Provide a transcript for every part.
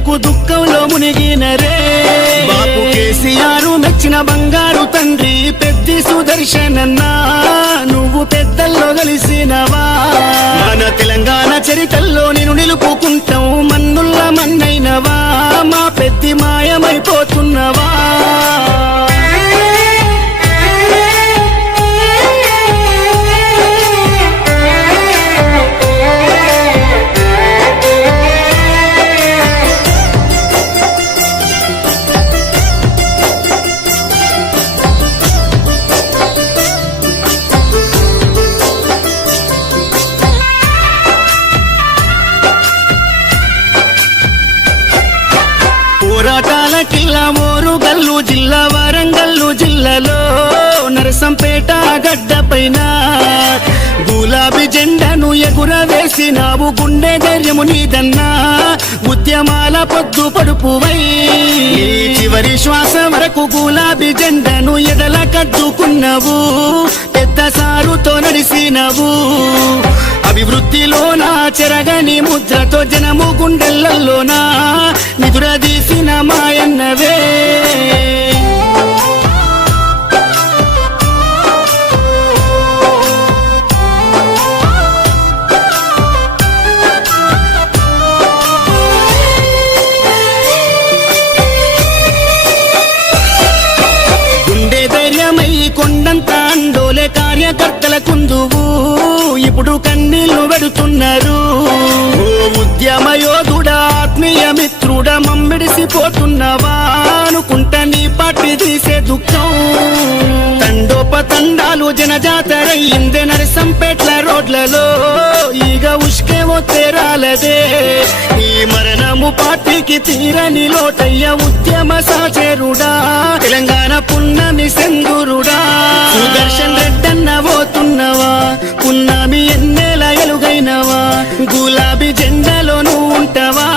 వరకు దుఃఖంలో మునిగినరే బాపు కేసీఆర్ మెచ్చిన బంగారు తండ్రి పెద్ది సుదర్శనన్నా నువ్వు పెద్దల్లో కలిసినవా మన తెలంగాణ చరితల్లో నేను నిలుపుకుంటాం మన్నుల్ల మన్నైనవా మా పెద్ది మాయమైపోతున్నవా పోరాటాలకిల్లా మోరుగల్లు జిల్లా వరంగల్లు జిల్లాలో నరసంపేట గడ్డ పైన గులాబీ జెండాను ఎగురవేసినావు గుండె ధైర్యము నీదన్నా ఉద్యమాల పొద్దు పడుపువై చివరి శ్వాస వరకు గులాబీ జెండాను ఎదల కద్దుకున్నావు పెద్ద సారుతో నడిసినవు అభివృద్ధిలోనా చెరగని ముద్రతో జనము గుండెలలోనా నిదురదీసిన మాయన్నవే గుండె ధైర్యమై కొండంత అండోలే కార్యకర్తల కుందువు ఇప్పుడు కన్నీళ్లు పెడుతున్నారు ఓ ఉద్యమ యోధుడా ఆత్మీయ మిత్రుడా మమ్మిడిసిపోతున్నవా అనుకుంటా నీ పార్టీ తీసే దుఃఖం తండోపతండాలు జనజాతరయ్యిందే నరసంపేట్ల రోడ్లలో ఈగ ఉష్కేమో తేరాలదే ఈ మరణము పార్టీకి తీరని లోటయ్య ఉద్యమ సాచేరుడా తెలంగాణ పున్నమి సెందురుడా సుదర్శన్ రెడ్డన్న పోతున్నవా పున్నమి ఎన్నేల ఎలుగైనవా గులాబీ జెండాలో నువ్వు ఉంటావా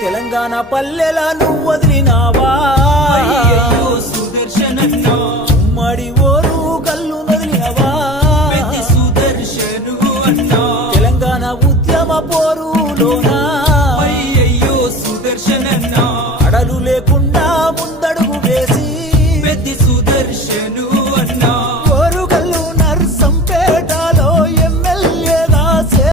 తెలంగాణ పల్లెలా నువ్వు వదిలినావా సుదర్శనన్నా ఉమ్మడి ఓరు కల్లు వదిలినవా సుదర్శను అన్నా తెలంగాణ ఉద్యమ పోరులోనా అయ్యయ్యో సుదర్శనన్నా అడలు లేకుండా ముందడుగు వేసి పెద్ద సుదర్శను